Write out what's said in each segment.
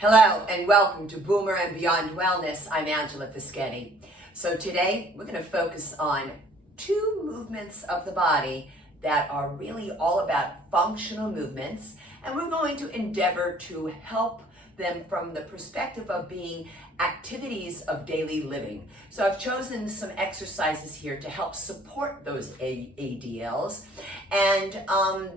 Hello and welcome to Boomer and Beyond Wellness. I'm Angela Fischetti. So today we're going to focus on two movements of the body that are really all about functional movements, and we're going to endeavor to help them from the perspective of being activities of daily living. So I've chosen some exercises here to help support those ADLs, and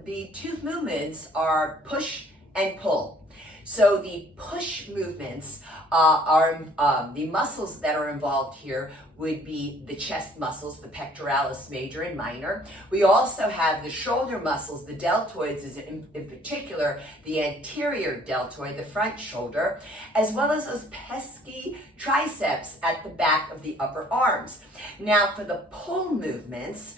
the two movements are push and pull. So the push movements are the muscles that are involved here would be the chest muscles, the pectoralis major and minor. We also have the shoulder muscles, the deltoids, is in particular the anterior deltoid, the front shoulder, as well as those pesky triceps at the back of the upper arms. Now for the pull movements,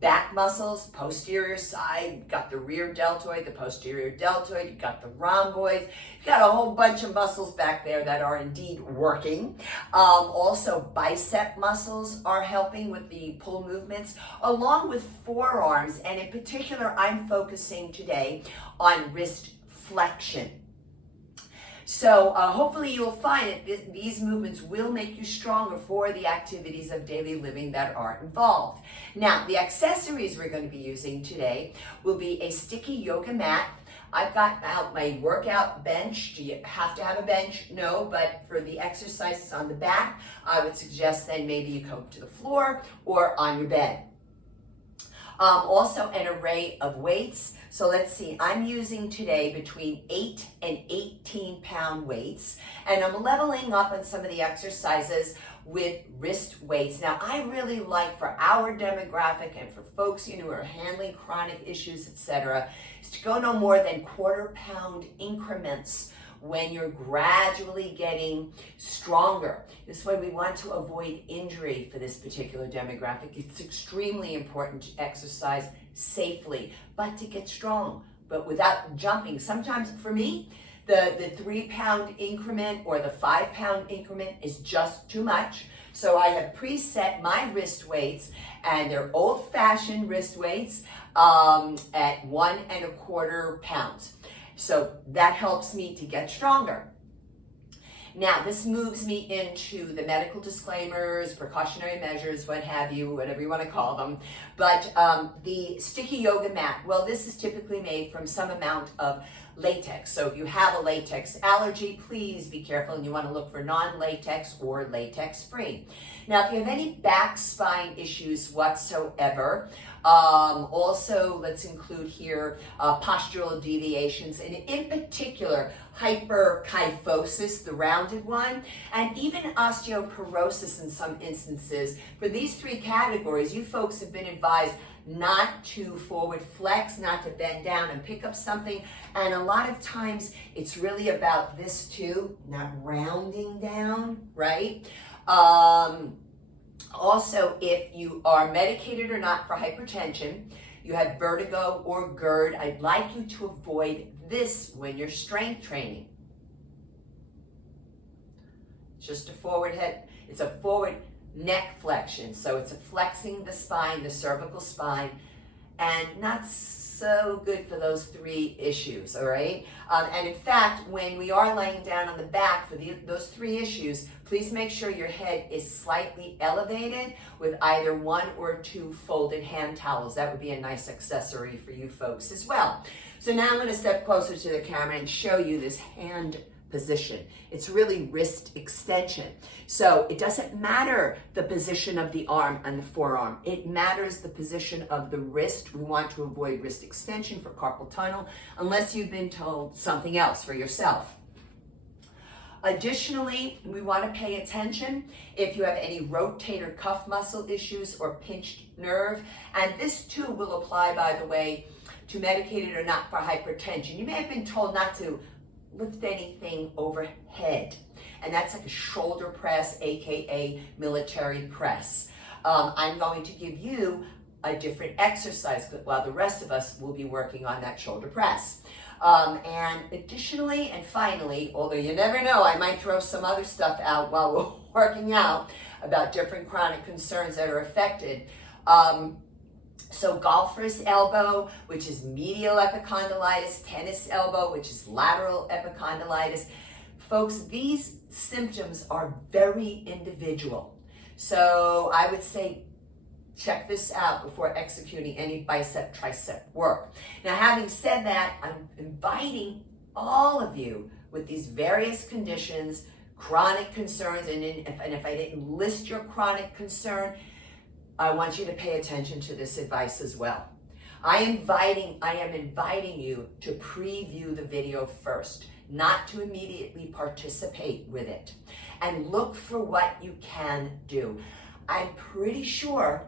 back muscles, posterior side, you've got the rear deltoid, the posterior deltoid, you've got the rhomboids, you've got a whole bunch of muscles back there that are indeed working. Also bicep muscles are helping with the pull movements, along with forearms, and in particular I'm focusing today on wrist flexion. So hopefully you'll find that these movements will make you stronger for the activities of daily living that are involved. Now, the accessories we're going to be using today will be a sticky yoga mat. I've got out my workout bench. Do you have to have a bench? No, but for the exercises on the back, I would suggest then maybe you go to the floor or on your bed. Also an array of weights. So let's see, I'm using today between 8 and 18 pound weights, and I'm leveling up on some of the exercises with wrist weights. Now I really like, for our demographic and for folks who are handling chronic issues, etc., is to go no more than quarter-pound increments when you're gradually getting stronger. This way we want to avoid injury for this particular demographic. It's extremely important to exercise safely, but to get strong, but without jumping. Sometimes for me, the 3-pound increment or the 5-pound increment is just too much. So I have preset my wrist weights, and they're old-fashioned wrist weights at 1 1/4 pounds. So that helps me to get stronger. Now, this moves me into the medical disclaimers, precautionary measures, what have you, whatever you want to call them. But the sticky yoga mat, well, this is typically made from some amount of latex. So if you have a latex allergy, please be careful, and you want to look for non-latex or latex-free. Now, if you have any back spine issues whatsoever, also let's include here postural deviations, and in particular hyperkyphosis, the rounded one, and even osteoporosis in some instances. For these three categories, you folks have been advised not to forward flex, not to bend down and pick up something, and a lot of times it's really about this too, not rounding down, right? Also, if you are medicated or not for hypertension, you have vertigo or GERD, I'd like you to avoid this when you're strength training. It's just a forward head, it's a forward neck flexion. So it's a flexing the spine, the cervical spine, and not so good for those three issues, all right? And in fact, when we are laying down on the back for those three issues, please make sure your head is slightly elevated with either 1 or 2 folded hand towels. That would be a nice accessory for you folks as well. So now I'm going to step closer to the camera and show you this hand position. It's really wrist extension. So it doesn't matter the position of the arm and the forearm. It matters the position of the wrist. We want to avoid wrist extension for carpal tunnel unless you've been told something else for yourself. Additionally, we want to pay attention if you have any rotator cuff muscle issues or pinched nerve. And this too will apply, by the way, to medicated or not for hypertension. You may have been told not to lift anything overhead, and that's like a shoulder press, aka military press. I'm going to give you a different exercise while the rest of us will be working on that shoulder press. And additionally and finally, although you never know, I might throw some other stuff out while we're working out about different chronic concerns that are affected. So golfer's elbow, which is medial epicondylitis, tennis elbow, which is lateral epicondylitis. Folks, these symptoms are very individual. So I would say check this out before executing any bicep tricep work. Now, having said that, I'm inviting all of you with these various conditions, chronic concerns, and if I didn't list your chronic concern, I want you to pay attention to this advice as well. I am inviting you to preview the video first, not to immediately participate with it, and look for what you can do. I'm pretty sure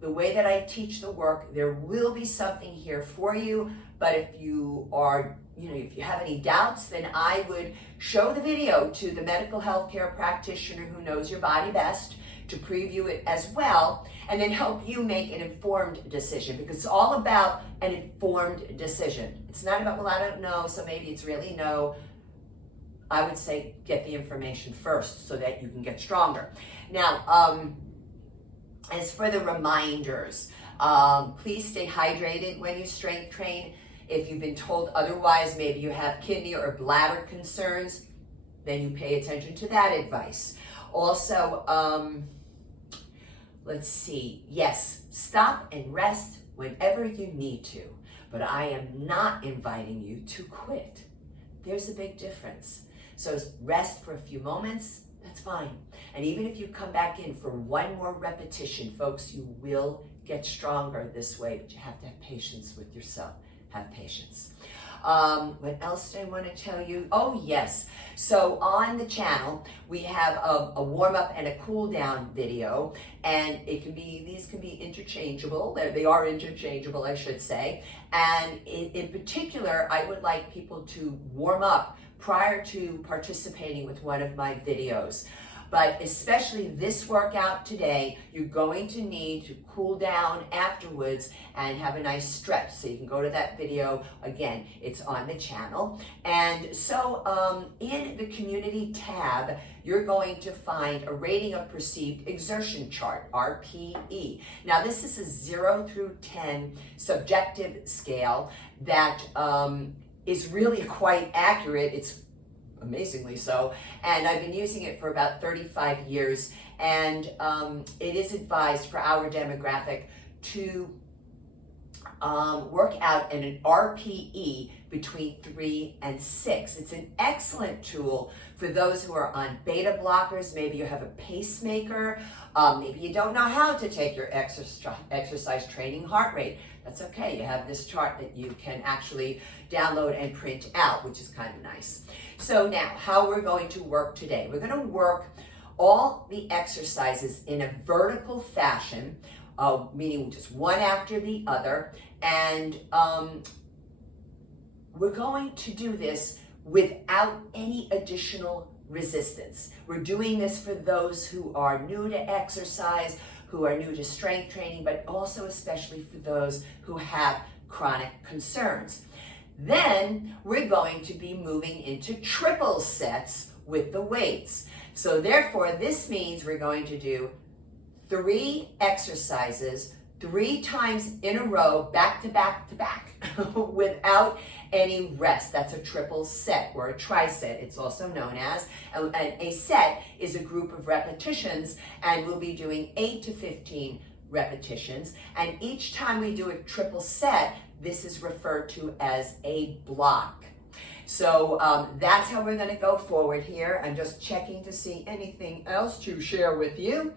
the way that I teach the work, there will be something here for you, but if you are, if you have any doubts, then I would show the video to the medical healthcare practitioner who knows your body best to preview it as well, and then help you make an informed decision, because it's all about an informed decision. It's not about, well, I don't know, so maybe it's really no. I would say get the information first so that you can get stronger. Now, as for the reminders, please stay hydrated when you strength train. If you've been told otherwise, maybe you have kidney or bladder concerns, then you pay attention to that advice. Also, let's see, yes, stop and rest whenever you need to, but I am not inviting you to quit. There's a big difference. So rest for a few moments, that's fine. And even if you come back in for one more repetition, folks, you will get stronger this way, but you have to have patience with yourself. Have patience. What else do I want to tell you? Oh, yes. So on the channel, we have a warm-up and a cool-down video, and these can be interchangeable. They are interchangeable, I should say. And in particular, I would like people to warm up prior to participating with one of my videos. But especially this workout today, you're going to need to cool down afterwards and have a nice stretch. So you can go to that video. Again, it's on the channel. And so in the community tab, you're going to find a rating of perceived exertion chart, RPE. Now this is a 0 through 10 subjective scale that is really quite accurate. It's amazingly so, and I've been using it for about 35 years, and it is advised for our demographic to work out at an RPE between 3 and 6. It's an excellent tool for those who are on beta blockers. Maybe you have a pacemaker, maybe you don't know how to take your exercise training heart rate. That's okay, you have this chart that you can actually download and print out, which is kind of nice. So now, how we're going to work today. We're going to work all the exercises in a vertical fashion, meaning just one after the other, and we're going to do this without any additional resistance. We're doing this for those who are new to exercise, who are new to strength training, but also especially for those who have chronic concerns. Then we're going to be moving into triple sets with the weights. So therefore, this means we're going to do 3 exercises 3 times in a row, back to back to back, without any rest. That's a triple set, or a tri-set, it's also known as. And a set is a group of repetitions, and we'll be doing 8 to 15 repetitions. And each time we do a triple set, this is referred to as a block. So that's how we're going to go forward here. I'm just checking to see anything else to share with you.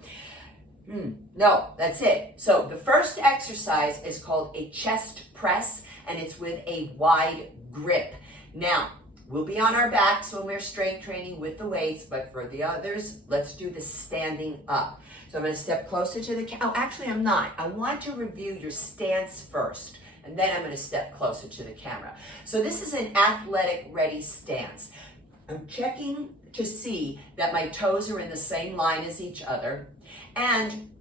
No, that's it. So the first exercise is called a chest press, and it's with a wide grip. Now, we'll be on our backs when we're strength training with the weights, but for the others, let's do the standing up. So I'm going to step closer to the oh, actually I'm not. I want to review your stance first, and then I'm going to step closer to the camera. So this is an athletic ready stance. I'm checking to see that my toes are in the same line as each other, and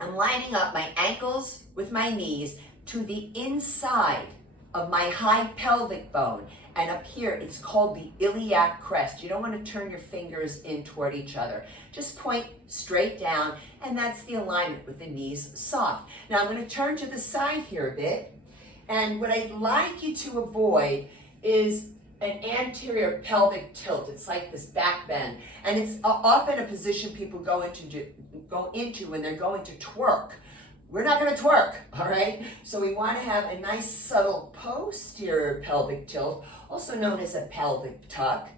I'm lining up my ankles with my knees to the inside of my high pelvic bone, And up here, it's called the iliac crest. You don't want to turn your fingers in toward each other. Just point straight down, and that's the alignment with the knees soft. Now I'm going to turn to the side here a bit, and what I'd like you to avoid is an anterior pelvic tilt. It's like this back bend, and it's often a position people go into when they're going to twerk. We're not going to twerk, all right? So we want to have a nice subtle posterior pelvic tilt, also known as a pelvic tuck,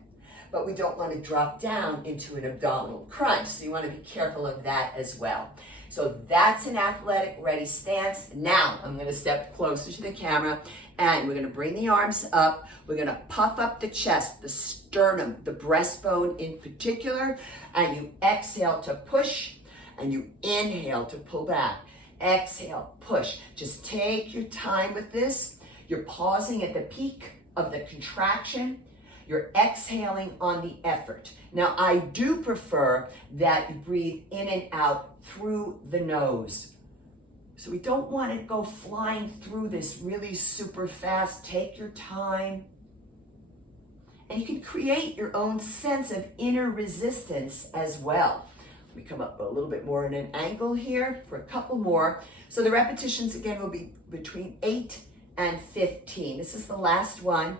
but we don't want to drop down into an abdominal crunch. So you want to be careful of that as well. So that's an athletic ready stance. Now I'm going to step closer to the camera, and we're going to bring the arms up. We're going to puff up the chest, the sternum, the breastbone in particular, and you exhale to push, and you inhale to pull back. Exhale, push. Just take your time with this. You're pausing at the peak of the contraction. You're exhaling on the effort. Now, I do prefer that you breathe in and out through the nose. So we don't want to go flying through this really super fast. Take your time. And you can create your own sense of inner resistance as well. We come up a little bit more in an angle here for a couple more. So the repetitions again will be between 8 and 15. This is the last one.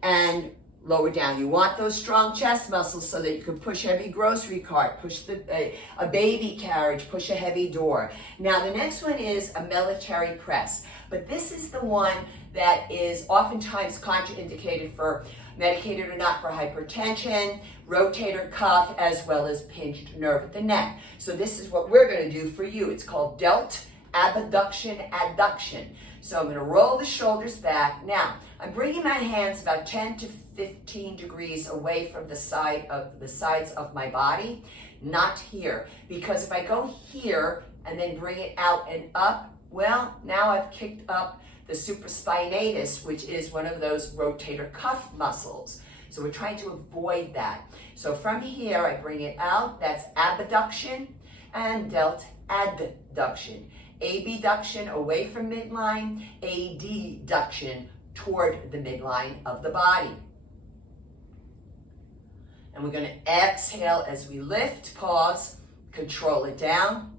And lower down. You want those strong chest muscles so that you can push a heavy grocery cart, push a baby carriage, push a heavy door. Now the next one is a military press. But this is the one that is oftentimes contraindicated for medicated or not for hypertension, rotator cuff, as well as pinched nerve at the neck. So this is what we're going to do for you. It's called delt abduction adduction. So I'm going to roll the shoulders back. Now, I'm bringing my hands about 10 to 15 degrees away from the sides of my body, not here. Because if I go here and then bring it out and up, well, now I've kicked up the supraspinatus, which is one of those rotator cuff muscles. So we're trying to avoid that. So from here, I bring it out. That's abduction and delt adduction. Abduction away from midline, adduction toward the midline of the body. And we're going to exhale as we lift, pause, control it down.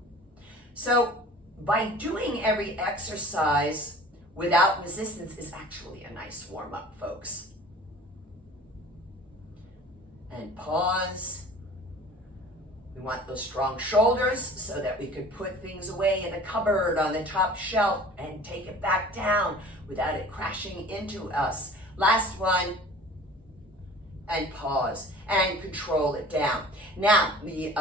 So by doing every exercise without resistance is actually a nice warm-up, folks. And pause. We want those strong shoulders so that we could put things away in the cupboard on the top shelf and take it back down without it crashing into us. Last one. And pause and control it down. Now, the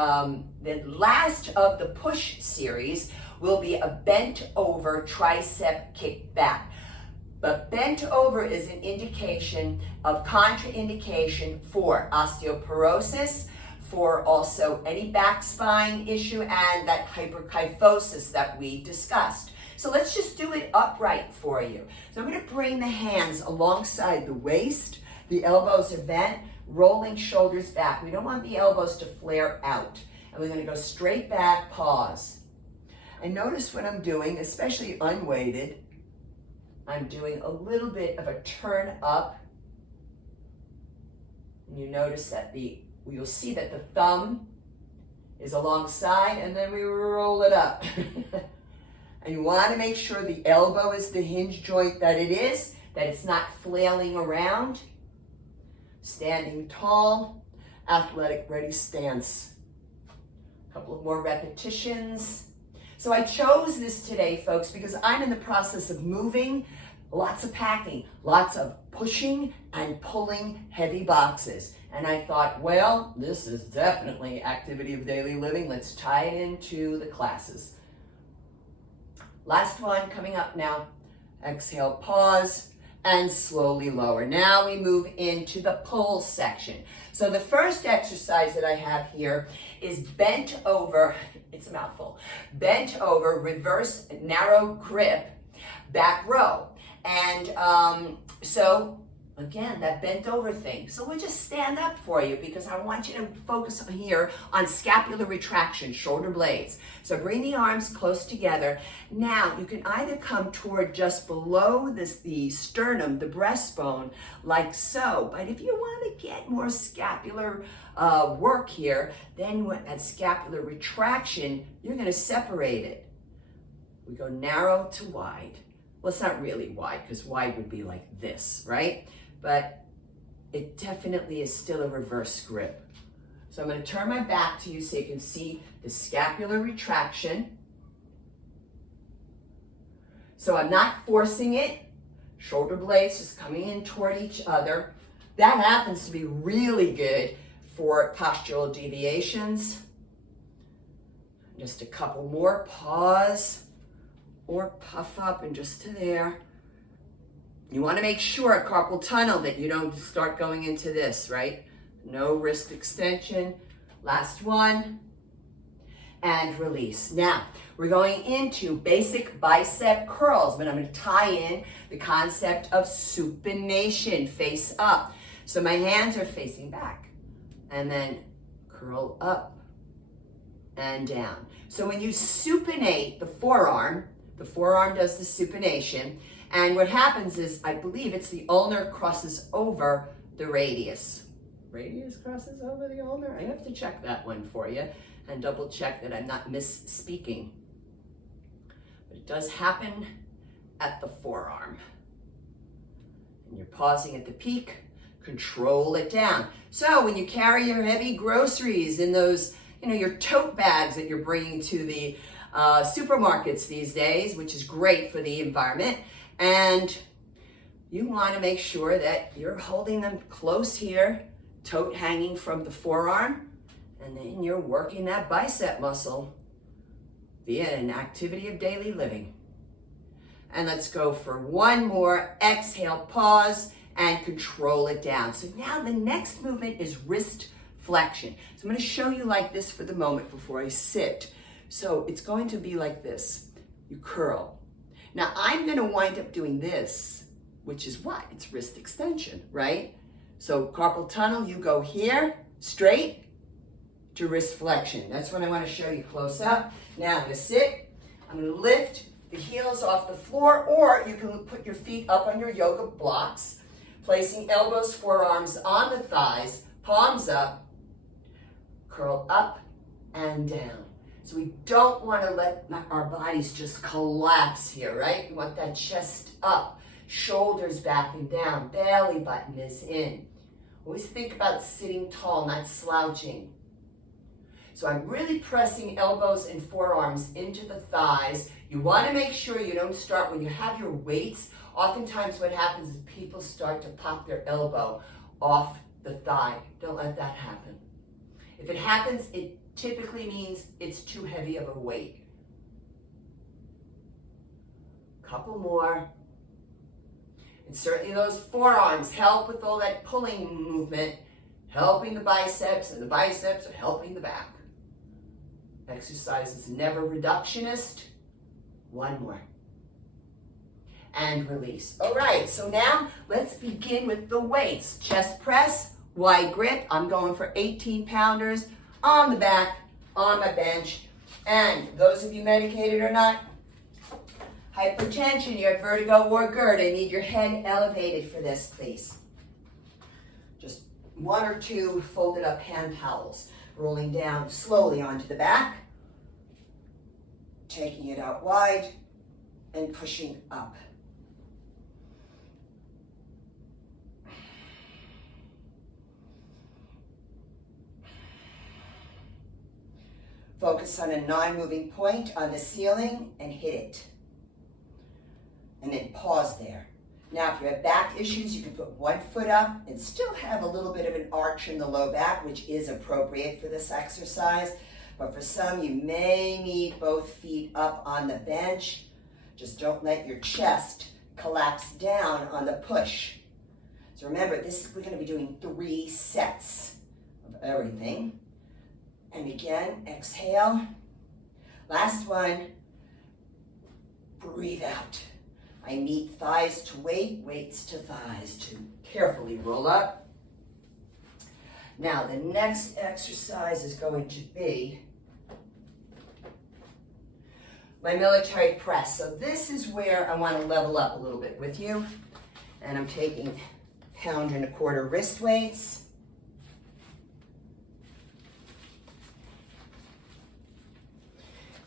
last of the push series will be a bent over tricep kick back. But bent over is an indication of contraindication for osteoporosis, for also any back spine issue, and that hyperkyphosis that we discussed. So let's just do it upright for you. So I'm going to bring the hands alongside the waist. The elbows are bent, rolling shoulders back. We don't want the elbows to flare out. And we're going to go straight back, pause. And notice what I'm doing, especially unweighted. I'm doing a little bit of a turn up. And you notice that you'll see that the thumb is alongside, and then we roll it up. And you want to make sure the elbow is the hinge joint that it is, that it's not flailing around. Standing tall, athletic ready stance. A couple of more repetitions. So I chose this today, folks, because I'm in the process of moving, lots of packing, lots of pushing and pulling heavy boxes. And I thought, well, this is definitely activity of daily living. Let's tie it into the classes. Last one coming up now. Exhale, pause, and slowly lower. Now we move into the pull section. So the first exercise that I have here is bent over, it's a mouthful, bent over, reverse narrow grip, back row. And so Again, that bent over thing. So we'll just stand up for you because I want you to focus here on scapular retraction, shoulder blades. So bring the arms close together. Now you can either come toward just below the sternum, the breastbone, like so. But if you want to get more scapular work here, then you want that scapular retraction, you're going to separate it. We go narrow to wide. Well, it's not really wide because wide would be like this, right? But it definitely is still a reverse grip. So I'm going to turn my back to you so you can see the scapular retraction. So I'm not forcing it. Shoulder blades just coming in toward each other. That happens to be really good for postural deviations. Just a couple more. Pause or puff up and just to there. You want to make sure at carpal tunnel that you don't start going into this, right? No wrist extension. Last one. And release. Now, we're going into basic bicep curls, but I'm going to tie in the concept of supination, face up. So my hands are facing back. And then curl up and down. So when you supinate the forearm does the supination. And what happens is, I believe it's the ulnar crosses over the radius. Radius crosses over the ulnar? I have to check that one for you and double check that I'm not misspeaking. But it does happen at the forearm. And you're pausing at the peak, control it down. So when you carry your heavy groceries in those, your tote bags that you're bringing to the supermarkets these days, which is great for the environment, and you want to make sure that you're holding them close here, tote hanging from the forearm, and then you're working that bicep muscle via an activity of daily living. And let's go for one more. Exhale, pause, and control it down. So now the next movement is wrist flexion. So I'm going to show you like this for the moment before I sit. So it's going to be like this. You curl. Now I'm going to wind up doing this, which is what? It's wrist extension, right? So carpal tunnel, you go here, straight to wrist flexion. That's what I want to show you close up. Now I'm going to sit. I'm going to lift the heels off the floor, or you can put your feet up on your yoga blocks, placing elbows, forearms on the thighs, palms up, curl up and down. So we don't want to let our bodies just collapse here, right? We want that chest up, shoulders back and down, belly button is in. Always think about sitting tall, not slouching. So I'm really pressing elbows and forearms into the thighs. You want to make sure you don't start, when you have your weights, oftentimes what happens is people start to pop their elbow off the thigh. Don't let that happen. If it happens, it typically means it's too heavy of a weight. Couple more. And certainly those forearms help with all that pulling movement, helping the biceps, and the biceps are helping the back. Exercise is never reductionist. One more. And release. All right, so now let's begin with the weights. Chest press, wide grip. I'm going for 18-pounders on the back, on my bench. And those of you medicated or not, hypertension, you have vertigo or GERD, I need your head elevated for this, please. Just one or two folded up hand towels, rolling down slowly onto the back, taking it out wide and pushing up. Focus on a non-moving point on the ceiling and hit it. And then pause there. Now, if you have back issues, you can put one foot up and still have a little bit of an arch in the low back, which is appropriate for this exercise. But for some, you may need both feet up on the bench. Just don't let your chest collapse down on the push. So remember, we're going to be doing 3 sets of everything. And again, exhale. Last one, breathe out. I meet thighs to weight, weights to thighs to carefully roll up. Now the next exercise is going to be my military press. So this is where I want to level up a little bit with you. And I'm taking 1.25 pound wrist weights.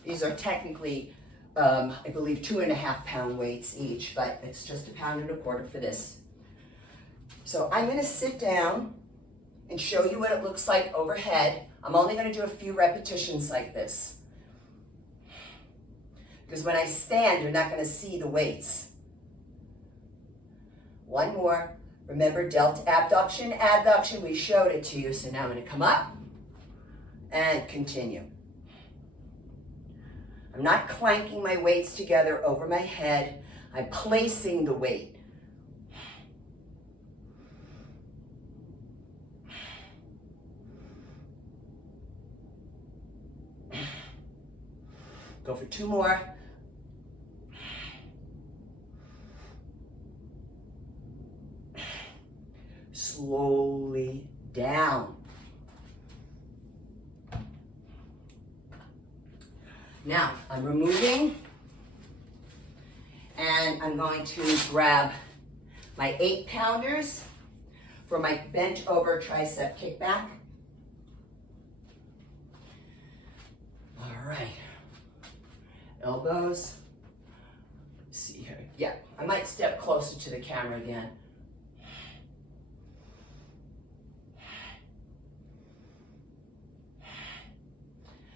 These are technically, I believe, 2.5 pound weights each, but it's just 1.25 pounds for this. So I'm going to sit down and show you what it looks like overhead. I'm only going to do a few repetitions like this, because when I stand, you're not going to see the weights. One more. Remember, delta abduction, abduction. We showed it to you, so now I'm going to come up and continue. I'm not clanking my weights together over my head. I'm placing the weight. Go for 2 more. Slowly down. Now, I'm removing, and I'm going to grab my 8-pounders for my bent over tricep kickback. All right. Elbows. Let's see here. Yeah, I might step closer to the camera again.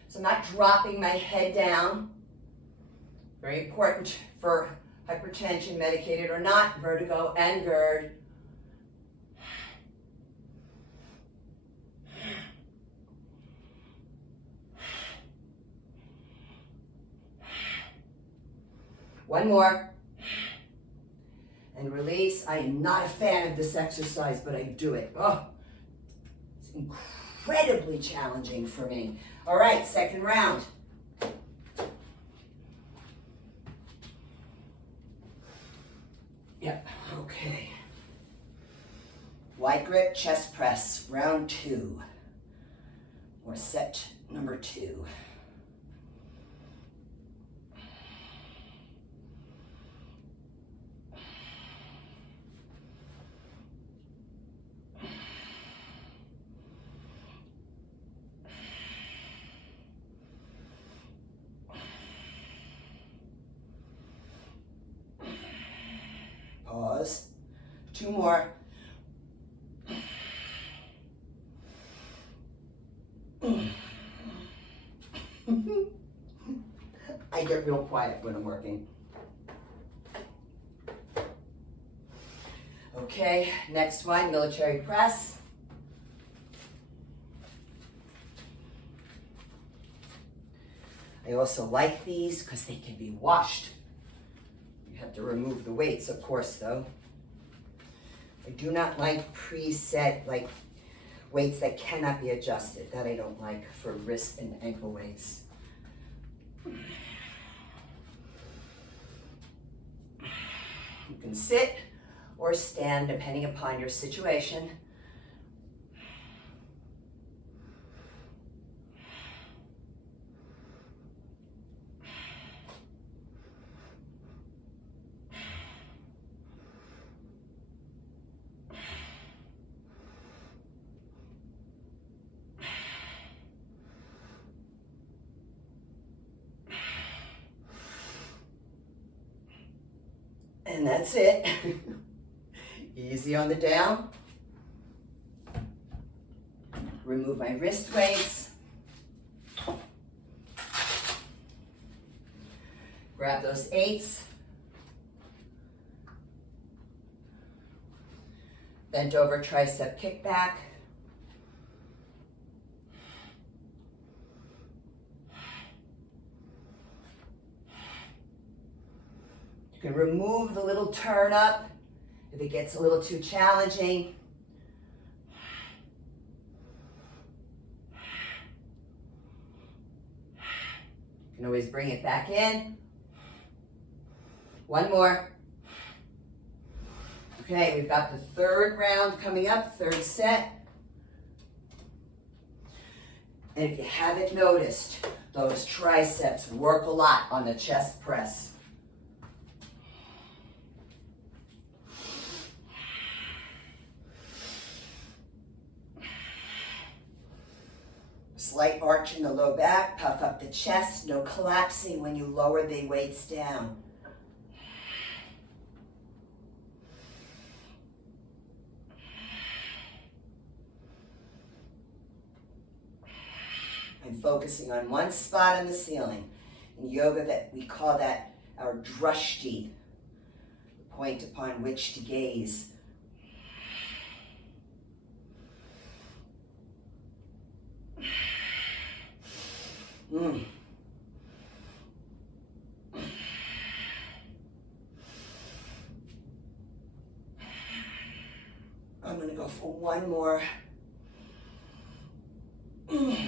So I'm not dropping my head down. Very important for hypertension, medicated or not, vertigo and GERD. One more. And release. I am not a fan of this exercise, but I do it. Oh, it's incredibly challenging for me. All right, second round. Yep, okay. Wide grip chest press, round 2, or set number 2. Pause. 2 more. I get real quiet when I'm working. Okay, next one, military press. I also like these because they can be washed. You have to remove the weights, of course, though. I do not like preset, like weights that cannot be adjusted. That I don't like for wrist and ankle weights. You can sit or stand depending upon your situation. And that's it. Easy on the down. Remove my wrist weights. Grab those 8s. Bent over tricep kickback. You can remove the little turn up if it gets a little too challenging. You can always bring it back in. One more. Okay, we've got the third round coming up, third set. And if you haven't noticed, those triceps work a lot on the chest press. Slight arch in the low back, puff up the chest, no collapsing when you lower the weights down. And focusing on one spot on the ceiling. In yoga, that we call that our drishti, the point upon which to gaze. I'm going to go for one more. Come on.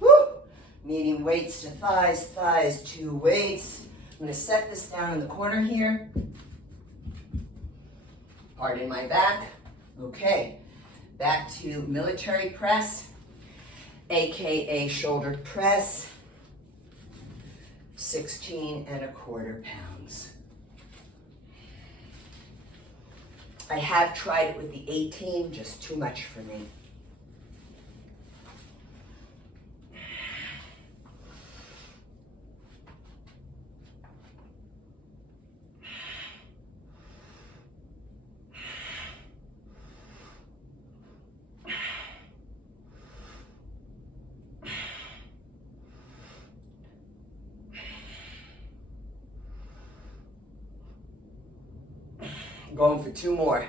Woo! Medium weights to thighs, thighs to weights. I'm going to set this down in the corner here. Pardon my back. Okay, back to military press, aka shoulder press, 16¼ pounds. I have tried it with the 18, just too much for me. Going for two more.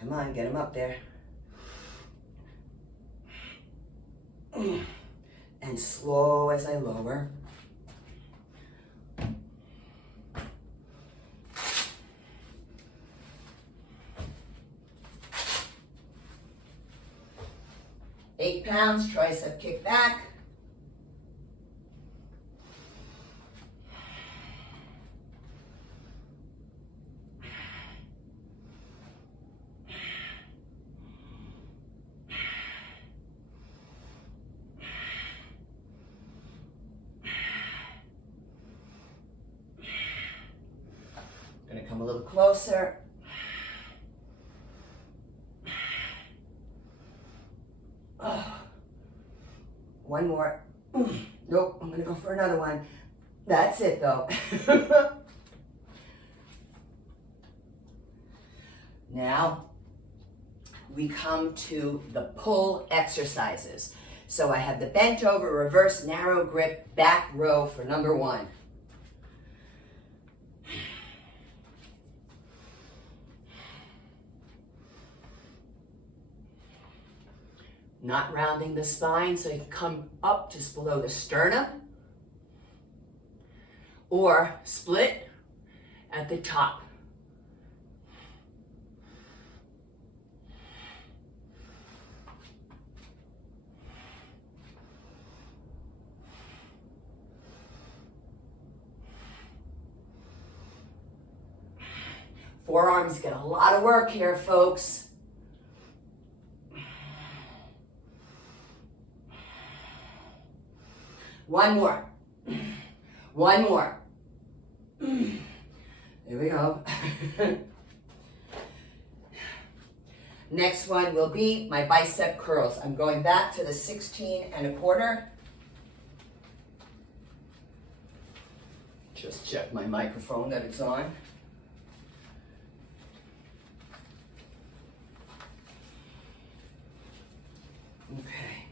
Come on, get them up there. And slow as I lower. £8, tricep kick back. Gonna come a little closer. One more. Nope, I'm gonna go for another one. That's it though. Now, we come to the pull exercises. So I have the bent over, reverse, narrow grip, back row for number one. Not rounding the spine, so you can come up just below the sternum, or split at the top. Forearms get a lot of work here, folks. One more. One more. There we go. Next one will be my bicep curls. I'm going back to the 16¼ Just check my microphone that it's on. Okay.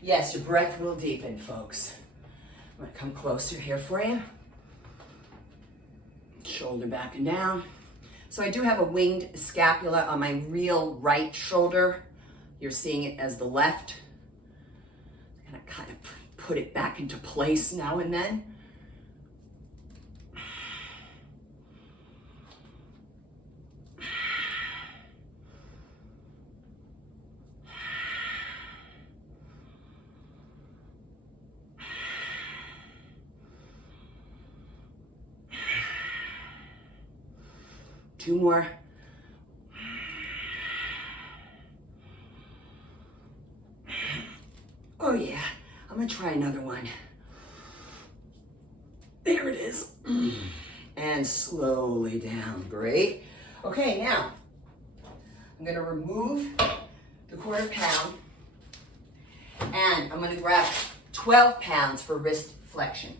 Yes, your breath will deepen, folks. I'm gonna come closer here for you. Shoulder back and down. So I do have a winged scapula on my real right shoulder. You're seeing it as the left. I'm gonna kind of put it back into place now and then. 2 more. Oh yeah, I'm gonna try another one. There it is. And slowly down, great. Okay, now, I'm gonna remove the quarter pound and I'm gonna grab 12 pounds for wrist flexion.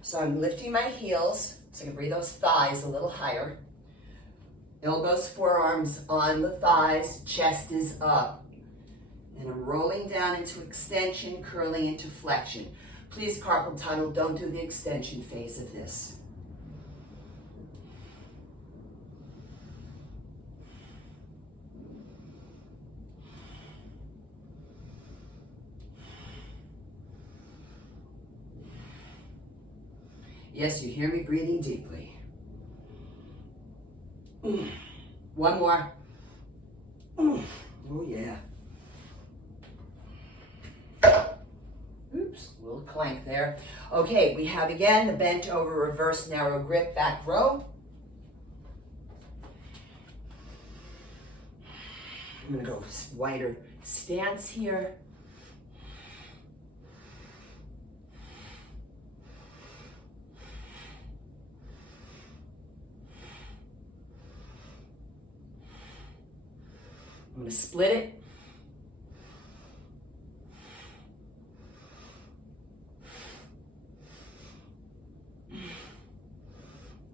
So I'm lifting my heels so I can bring those thighs a little higher. Elbows, forearms on the thighs, chest is up. And I'm rolling down into extension, curling into flexion. Please, carpal tunnel, don't do the extension phase of this. Yes, you hear me breathing deeply. One more. Oh yeah. Oops, a little clank there. Okay, we have again the bent over reverse narrow grip back row. I'm gonna go wider stance here. I'm going to split it.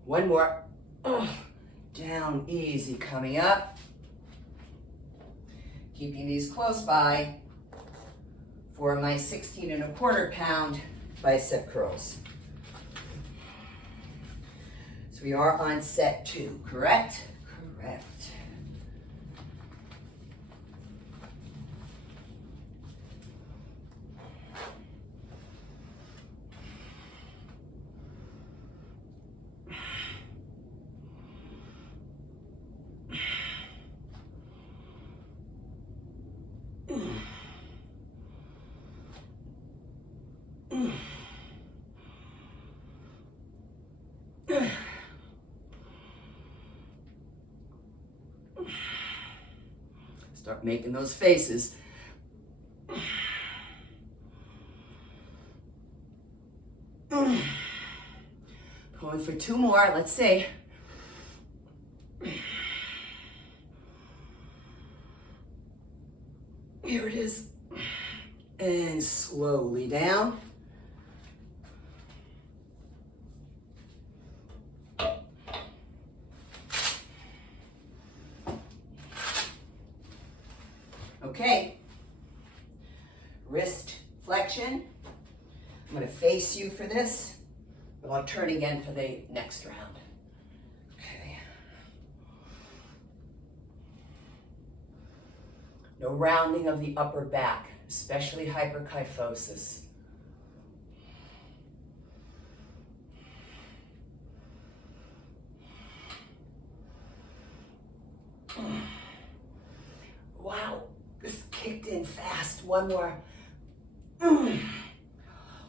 One more. Down, easy, coming up. Keeping these close by for my 16¼ pound bicep curls. So we are on set 2, correct? Correct. Start making those faces. Going for 2 more, let's see. Here it is. And slowly down. Okay, wrist flexion. I'm going to face you for this, but I'll turn again for the next round. Okay. No rounding of the upper back, especially hyperkyphosis. Wow. This kicked in fast. One more.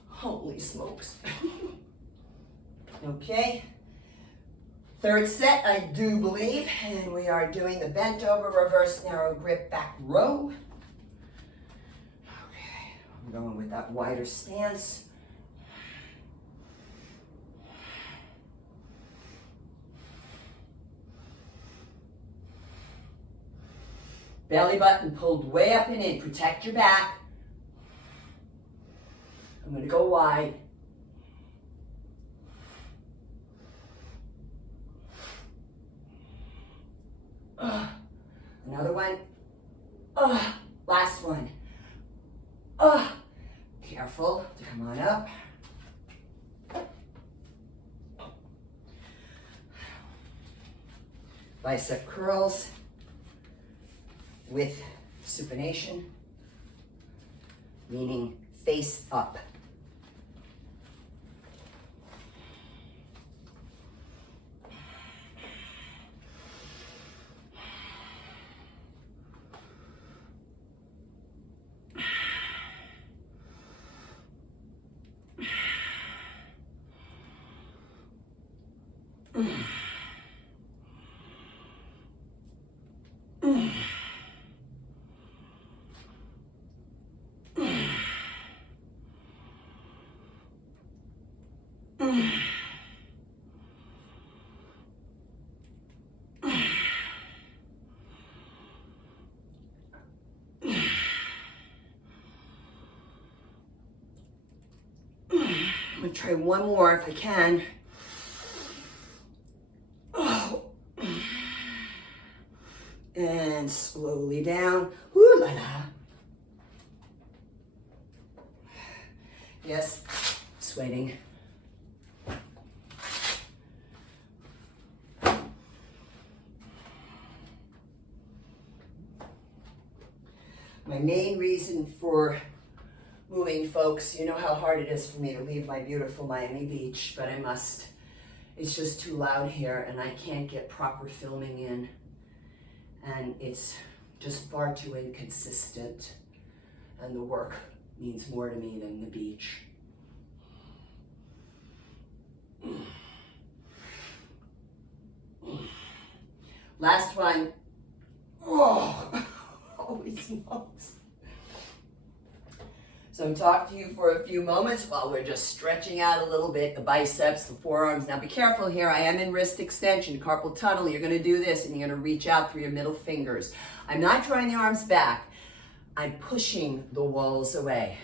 Holy smokes. Okay. Third set, I do believe. And we are doing the bent over, reverse narrow grip back row. Okay. I'm going with that wider stance. Belly button pulled way up and in. Protect your back. I'm going to go wide. Another one. Last one. Careful to come on up. Bicep curls with supination, meaning face up. I'm gonna try one more if I can. Oh. And slowly down. Ooh la la. Yes, sweating. My main reason for moving, folks, you know how hard it is for me to leave my beautiful Miami Beach, but I must. It's just too loud here and I can't get proper filming in. And it's just far too inconsistent. And the work means more to me than the beach. Last one. Oh, holy smokes. So I'm talking to you for a few moments while we're just stretching out a little bit, the biceps, the forearms. Now be careful here, I am in wrist extension, carpal tunnel. You're gonna do this and you're gonna reach out through your middle fingers. I'm not drawing the arms back, I'm pushing the walls away.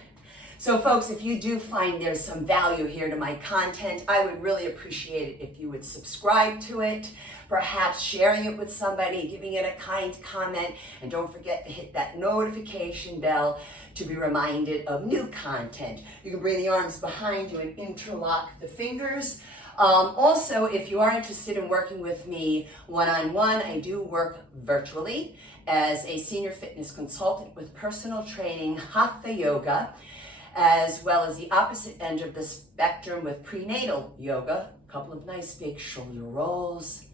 So folks, if you do find there's some value here to my content, I would really appreciate it if you would subscribe to it, perhaps sharing it with somebody, giving it a kind comment, and don't forget to hit that notification bell to be reminded of new content. You can bring the arms behind you and interlock the fingers. Also, if you are interested in working with me one-on-one, I do work virtually as a senior fitness consultant with personal training, Hatha Yoga, as well as the opposite end of the spectrum with prenatal yoga, a couple of nice big shoulder rolls.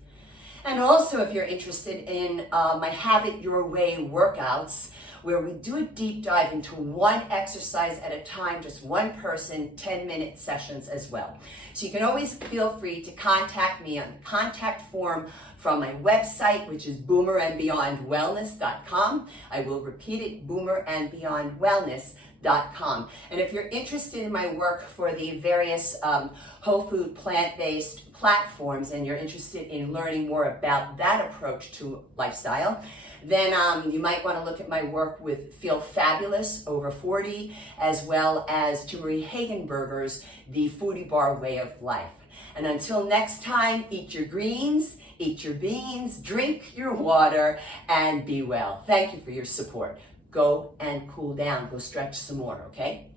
And also, if you're interested in my Have It Your Way workouts, where we do a deep dive into one exercise at a time, just one person, 10-minute sessions as well. So you can always feel free to contact me on the contact form from my website, which is boomerandbeyondwellness.com. I will repeat it, boomerandbeyondwellness.com. And if you're interested in my work for the various whole food plant-based platforms and you're interested in learning more about that approach to lifestyle, then you might want to look at my work with Feel Fabulous Over 40, as well as Marie Hagenberger's The Foodie Bar Way of Life. And until next time, eat your greens, eat your beans, drink your water, and be well. Thank you for your support. Go and cool down. Go stretch some more, okay?